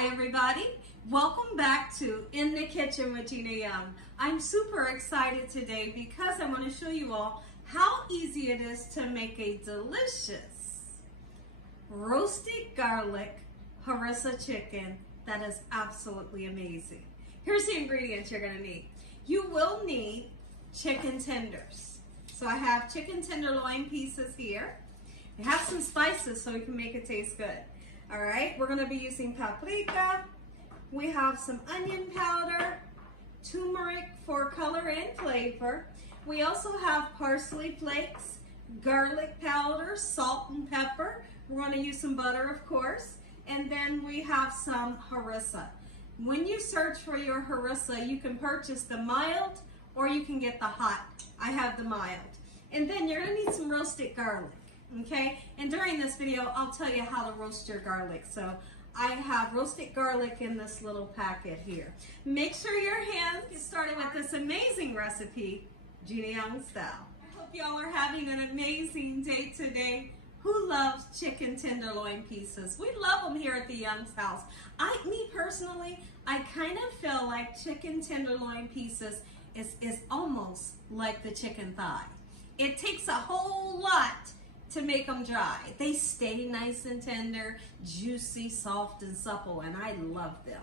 Hi everybody, welcome back to In the Kitchen with Gina Young. I'm super excited today because I want to show you all how easy it is to make a delicious roasted garlic harissa chicken that is absolutely amazing. Here's the ingredients you're going to need. You will need chicken tenders. So I have chicken tenderloin pieces here. I have some spices so we can make it taste good. All right, we're gonna be using paprika. We have some onion powder, turmeric for color and flavor. We also have parsley flakes, garlic powder, salt and pepper. We're gonna use some butter, of course. And then we have some harissa. When you search for your harissa, you can purchase the mild or you can get the hot. I have the mild. And then you're gonna need some roasted garlic. Okay, and during this video, I'll tell you how to roast your garlic. So I have roasted garlic in this little packet here. Make sure your hands get started with this amazing recipe, Gina Young style. I hope y'all are having an amazing day today. Who loves chicken tenderloin pieces? We love them here at the Young's house. Me personally, I kind of feel like chicken tenderloin pieces is almost like the chicken thigh. It takes a whole lot to make them dry. They stay nice and tender, juicy, soft, and supple, and I love them.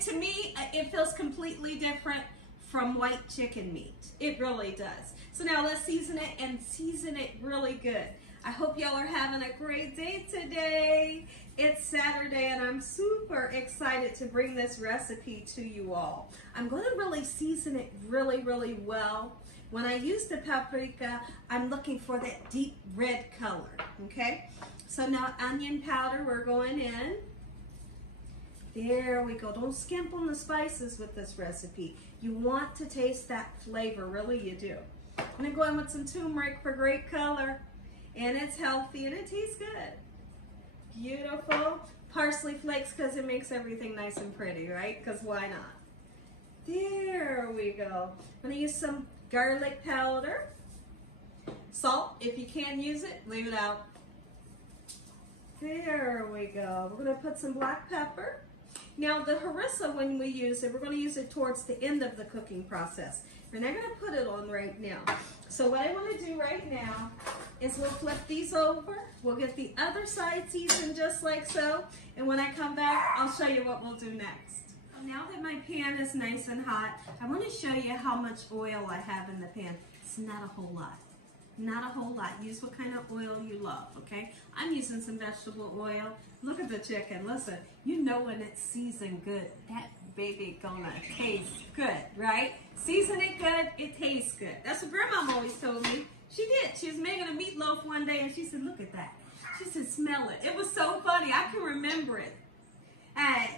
To me, it feels completely different from white chicken meat. It really does. So now let's season it and season it really good. I hope y'all are having a great day today. It's Saturday and I'm super excited to bring this recipe to you all. I'm gonna really season it really well. When I use the paprika, I'm looking for that deep red color, okay? So now onion powder, we're going in. There we go. Don't skimp on the spices with this recipe. You want to taste that flavor, really you do. I'm gonna go in with some turmeric for great color, and it's healthy and it tastes good. Beautiful. Parsley flakes because it makes everything nice and pretty, right? Because why not? There we go. I'm gonna use some garlic powder, salt, if you can use it, leave it out. There we go. We're going to put some black pepper. Now the harissa, when we use it, we're going to use it towards the end of the cooking process. We're not going to put it on right now. So what I want to do right now is we'll flip these over. We'll get the other side seasoned just like so. And when I come back, I'll show you what we'll do next. Now that my pan is nice and hot, I want to show you how much oil I have in the pan. It's not a whole lot. Not a whole lot. Use what kind of oil you love, okay? I'm using some vegetable oil. Look at the chicken. Listen, you know when it's seasoned good, that baby gonna taste good, right? Season it good, it tastes good. That's what Grandma always told me. She did. She was making a meatloaf one day and she said, look at that. She said, smell it. It was so funny. I can remember it.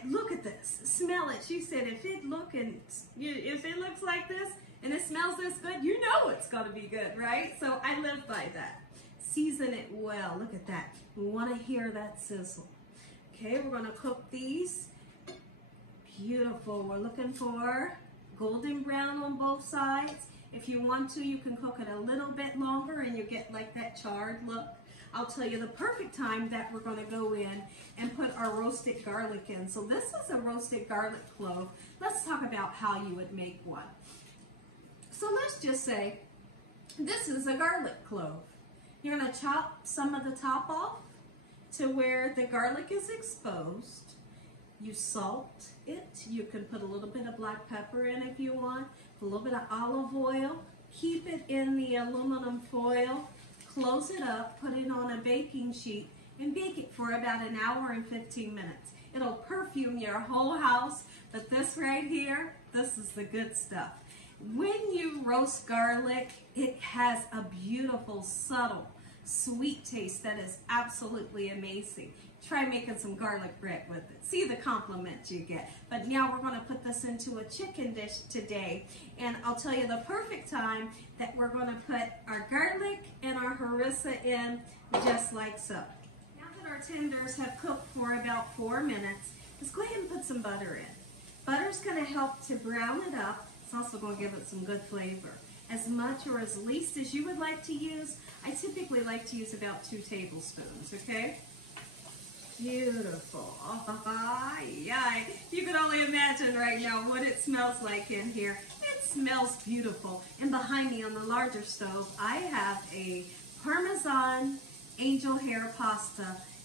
Look at this, smell it. She said, if it looks like this and it smells this good, you know it's gonna be good, right? So I live by that. Season it well. Look at that. We want to hear that sizzle. Okay, we're gonna cook these. Beautiful. We're looking for golden brown on both sides. If you want to, you can cook it a little bit longer and you get like that charred look. I'll tell you the perfect time that we're going to go in and put our roasted garlic in. So this is a roasted garlic clove. Let's talk about how you would make one. So let's just say this is a garlic clove. You're going to chop some of the top off to where the garlic is exposed. You salt it. You can put a little bit of black pepper in if you want, a little bit of olive oil. Keep it in the aluminum foil. Close it up, put it on a baking sheet, and bake it for about an hour and 15 minutes. It'll perfume your whole house, but this right here, this is the good stuff. When you roast garlic, it has a beautiful, subtle, sweet taste that is absolutely amazing. Try making some garlic bread with it. See the compliments you get. But now we're going to put this into a chicken dish today. And I'll tell you the perfect time that we're going to put our garlic and our harissa in just like so. Now that our tenders have cooked for about 4 minutes, let's go ahead and put some butter in. Butter's going to help to brown it up. It's also going to give it some good flavor. As much or as least as you would like to use, I typically like to use about 2 tablespoons, okay? Beautiful. Oh, yeah. can only imagine right now what it smells like in here. It smells beautiful. And behind me on the larger stove, I have a Parmesan angel hair pasta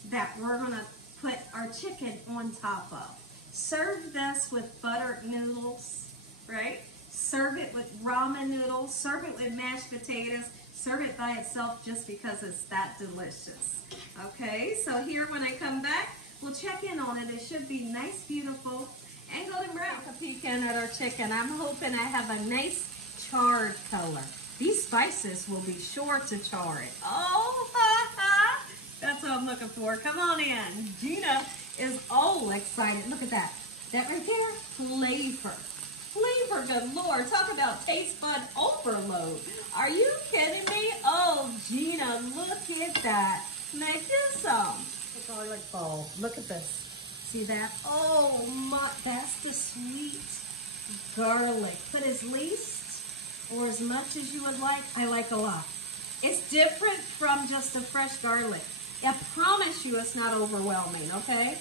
that we're going to put our chicken on top of. Serve this with buttered noodles, right? Serve it with ramen noodles. Serve it with mashed potatoes. Serve it by itself just because it's that delicious. Okay, so here when I come back, we'll check in on it. It should be nice, beautiful, and golden brown. Take a peek in at our chicken. I'm hoping I have a nice charred color. These spices will be sure to char it. Oh, that's what I'm looking for. Come on in. Gina is all excited. Look at that. That right there, flavor. Flavor, good Lord. Talk about taste bud overload. Are you kidding me? Oh, Gina, look at that. Make this some. It's garlic bowl. Look at this. See that? Oh my, that's the sweet garlic. Put as least or as much as you would like. I like a lot. It's different from just a fresh garlic. I promise you it's not overwhelming, okay?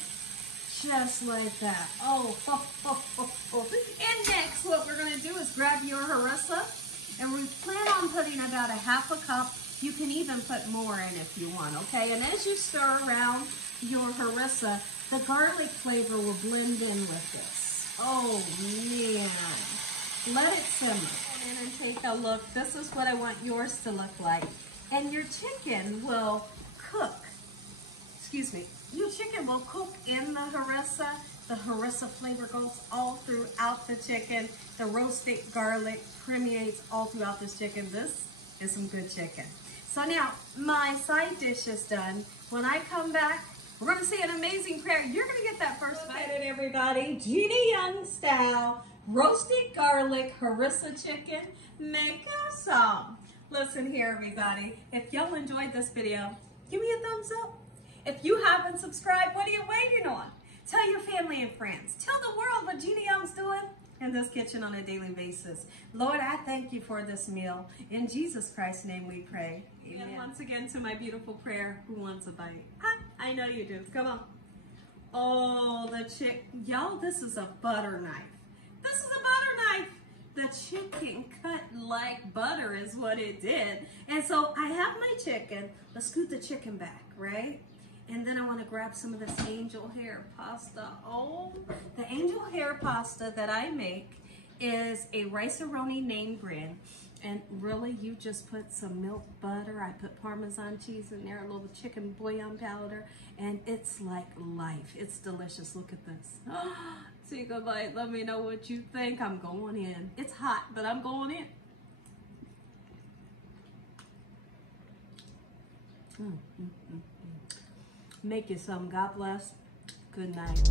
Just like that. Oh, oh, oh, oh, oh. And next, what we're going to do is grab your harissa, and we plan on putting about a half a cup. You can even put more in if you want, okay? And as you stir around your harissa, the garlic flavor will blend in with this. Oh, man. Let it simmer. Come in and take a look. This is what I want yours to look like. And your chicken will cook. Excuse me. Your chicken will cook in the harissa. The harissa flavor goes all throughout the chicken. The roasted garlic permeates all throughout this chicken. This is some good chicken. So now, my side dish is done. When I come back, we're going to say an amazing prayer. You're going to get that first bite. Look at it, everybody. Gina Young style, roasted garlic harissa chicken. Make us some. Listen here, everybody. If y'all enjoyed this video, give me a thumbs up. If you haven't subscribed, what are you waiting on? Tell your family and friends. Tell the world what Gina Young's doing in this kitchen on a daily basis. Lord, I thank you for this meal. In Jesus Christ's name we pray. Amen. And once again to my beautiful prayer, who wants a bite? I know you do. Come on. Oh, the chicken. Y'all, this is a butter knife. This is a butter knife. The chicken cut like butter is what it did. And so I have my chicken. Let's scoot the chicken back, right? And then I want to grab some of this angel hair pasta. Oh, the angel hair pasta that I make is a rice-a-roni name brand. And really, you just put some milk, butter. I put Parmesan cheese in there, a little chicken bouillon powder, and it's like life. It's delicious. Look at this. Take a bite. Let me know what you think. I'm going in. It's hot, but I'm going in. Make you some. God bless. Good night.